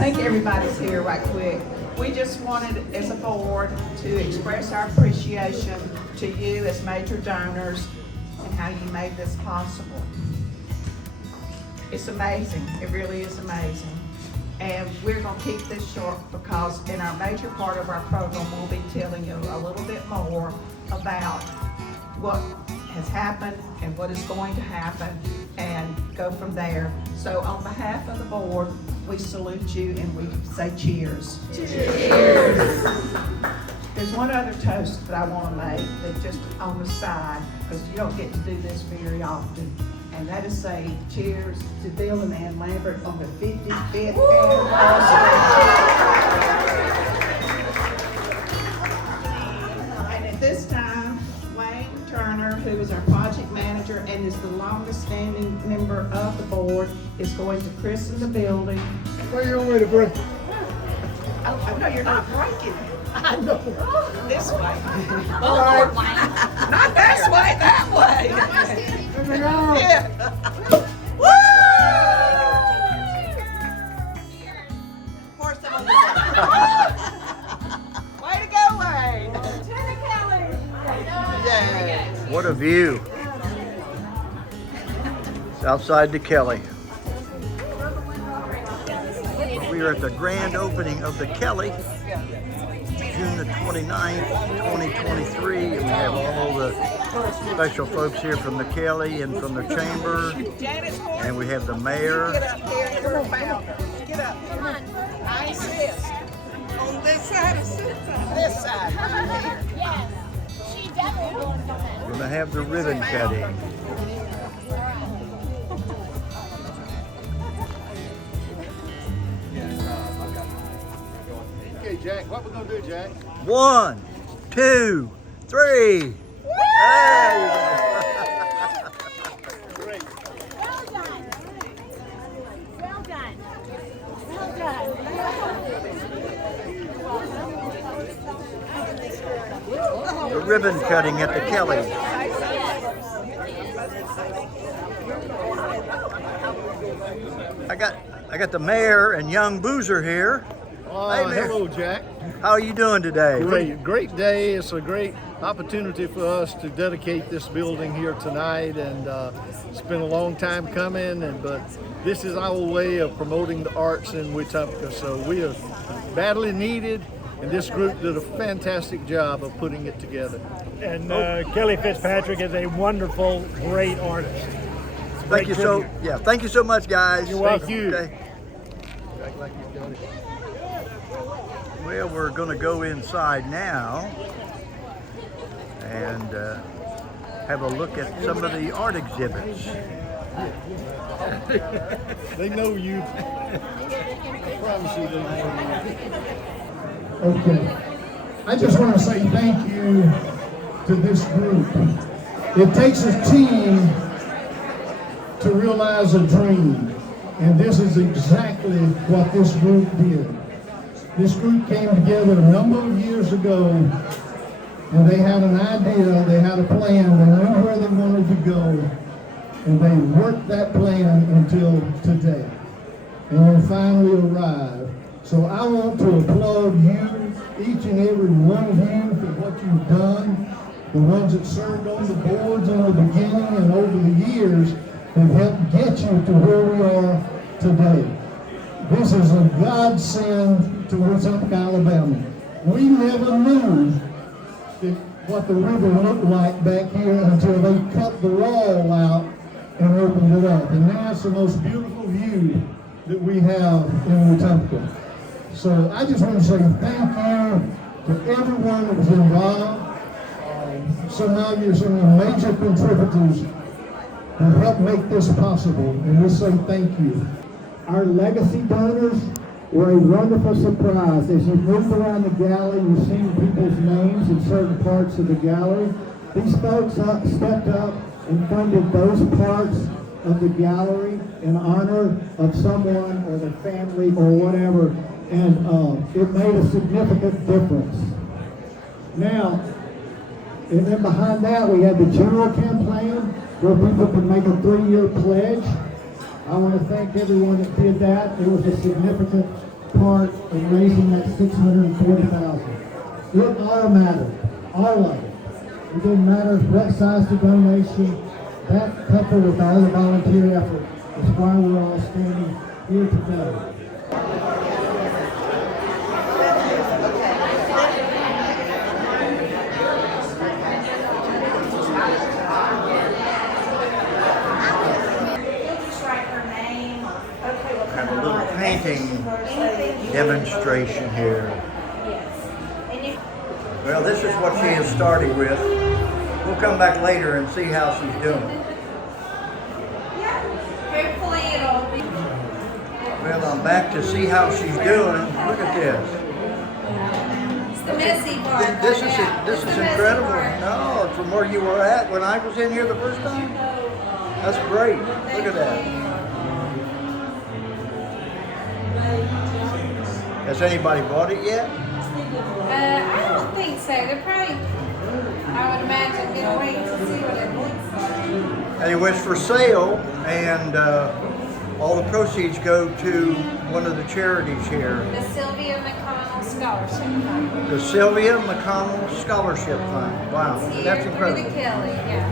think everybody's here right quick. We just wanted, as a board, to express our appreciation to you as major donors and how you made this possible. It's amazing. It really is amazing. And we're going to keep this short because in our major part of our program, we'll be telling you a little bit more about what has happened and what is going to happen and go from there. So on behalf of the board, we salute you and we say cheers. Cheers. There's one other toast that I want to make that just on the side, because you don't get to do this very often. And that is say cheers to Bill and Ann Lambert on the 55th anniversary. And at this time, Wayne Turner, who is our project manager and is the longest standing member of the board, is going to christen the building. Where you on way to break? Oh, no, you're not breaking it. I know. This way. Oh, Lord, Wayne. Not this way, that way. Let me go. Yeah. Woo! Pour some of this. Way to go, Wayne. Lieutenant Kelly. Yeah. What a view. It's outside the Kelly. We are at the grand opening of the Kelly, June the 29th, 2023. And we have all the special folks here from the Kelly and from the chamber. And we have the mayor. Get up here, you're a founder. Get up. Come on. I insist. On this side or this side? Here. Yes. She definitely will come in. We're going to have the ribbon cutting. Okay, Jack, what we gonna do, Jack? 1, 2, 3. Great. Well done. Well done. Well done. The ribbon cutting at the Kelly. I got the mayor and young Boozer here. Hey, Mayor. Hello, Jack. How are you doing today? Great day. It's a great opportunity for us to dedicate this building here tonight, and it's been a long time coming. But this is our way of promoting the arts in Wetumpka. So we are badly needed, and this group did a fantastic job of putting it together. And Kelly Fitzpatrick is a wonderful, great artist. Thank you so. Yeah, thank you so much, guys. You're welcome. Thank you. Okay. Well, we're going to go inside now and have a look at some of the art exhibits. They know you. I promise you they know you. Okay. I just want to say thank you to this group. It takes a team to realize a dream, and this is exactly what this group did. This group came together a number of years ago, and they had an idea, they had a plan, they knew where they wanted to go, and they worked that plan until today. And we finally arrived. So I want to applaud you, each and every one of you, for what you've done. The ones that served on the boards in the beginning and over the years have helped get you to where we are today. This is a godsend to Wetumpka, Alabama. We never knew what the river looked like back here until they cut the wall out and opened it up. And now it's the most beautiful view that we have in Wetumpka. So I just want to say thank you to everyone that was involved. Some of you are some of the major contributors who helped make this possible, and we say thank you. Our legacy donors were a wonderful surprise. As you moved around the gallery, you've seen people's names in certain parts of the gallery. These folks stepped up and funded those parts of the gallery in honor of someone or their family or whatever, and it made a significant difference. Now, and then behind that we had the general campaign where people could make a 3-year pledge. I want to thank everyone that did that. It was a significant part of raising that $640,000. It all mattered, all of it. It didn't matter what size the donation. That coupled with all the volunteer effort is why we're all standing here today. Have a little painting demonstration here. Well, this is what she is starting with. We'll come back later and see how she's doing. Hopefully it'll be. Well, I'm back to see how she's doing. Look at this. It's the messy part. This is incredible. No, from where you were at when I was in here the first time. That's great. Look at that. Has anybody bought it yet? I don't think so. They're probably, I would imagine, gonna wait to see what it looks like. Anyway, it's for sale, and all the proceeds go to one of the charities here. The Sylvia McConnell Scholarship Fund. The Sylvia McConnell Scholarship Fund. Wow, that's For incredible. the Kelly, yeah.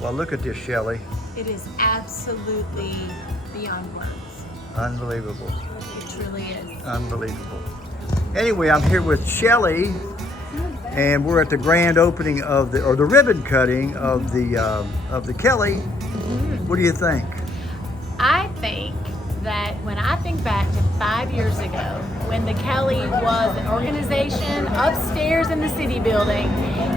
Well, look at this, Shelley. It is absolutely beyond words. Unbelievable. It truly is. Unbelievable. Anyway, I'm here with Shelley, and we're at the grand opening of the ribbon cutting of the Kelly. What do you think? I think that when I think back to 5 years ago, when the Kelly was an organization upstairs in the city building,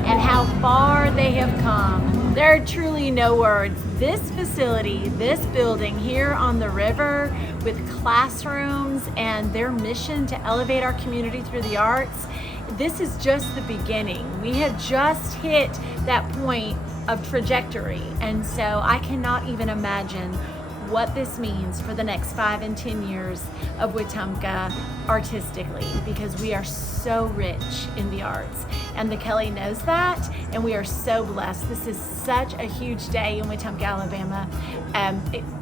and how far they have come, there are truly no words. This facility, this building here on the river with classrooms and their mission to elevate our community through the arts, this is just the beginning. We have just hit that point of trajectory, and so I cannot even imagine what this means for the next 5 and 10 years of Wetumpka artistically, because we are so rich in the arts, and the Kelly knows that, and we are so blessed. This is such a huge day in Wetumpka, Alabama.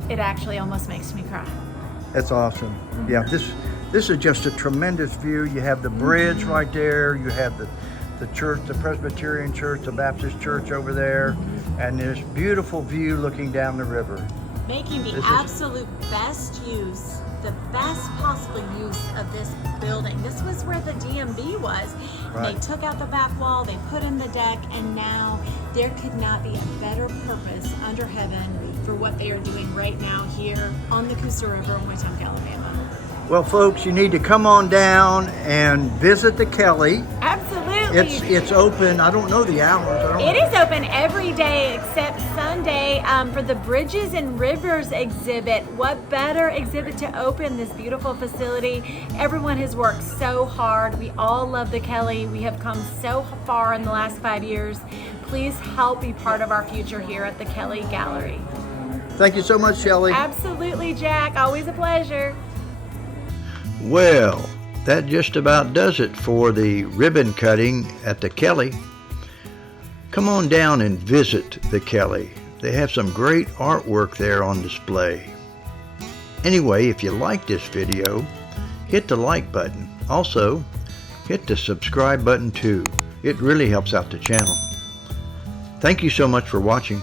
It actually almost makes me cry. That's awesome. Yeah, this is just a tremendous view. You have the bridge right there. You have the church, the Presbyterian church, the Baptist church over there, and this beautiful view looking down the river. Making the This is- absolute best use, the best possible use of this building. This was where the DMV was, Right. They took out the back wall, they put in the deck, and now there could not be a better purpose under heaven for what they are doing right now here on the Coosa River in Wetumpka, Alabama. Well, folks, you need to come on down and visit the Kelly. Absolutely. It's open. I don't know the hours. It is open every day except Sunday for the Bridges and Rivers exhibit. What better exhibit to open this beautiful facility? Everyone has worked so hard. We all love the Kelly. We have come so far in the last 5 years. Please help be part of our future here at the Kelly Gallery. Thank you so much, Shelley. Absolutely, Jack. Always a pleasure. Well, that just about does it for the ribbon cutting at the Kelly. Come on down and visit the Kelly. They have some great artwork there on display. Anyway, if you like this video, hit the like button. Also, hit the subscribe button too. It really helps out the channel. Thank you so much for watching.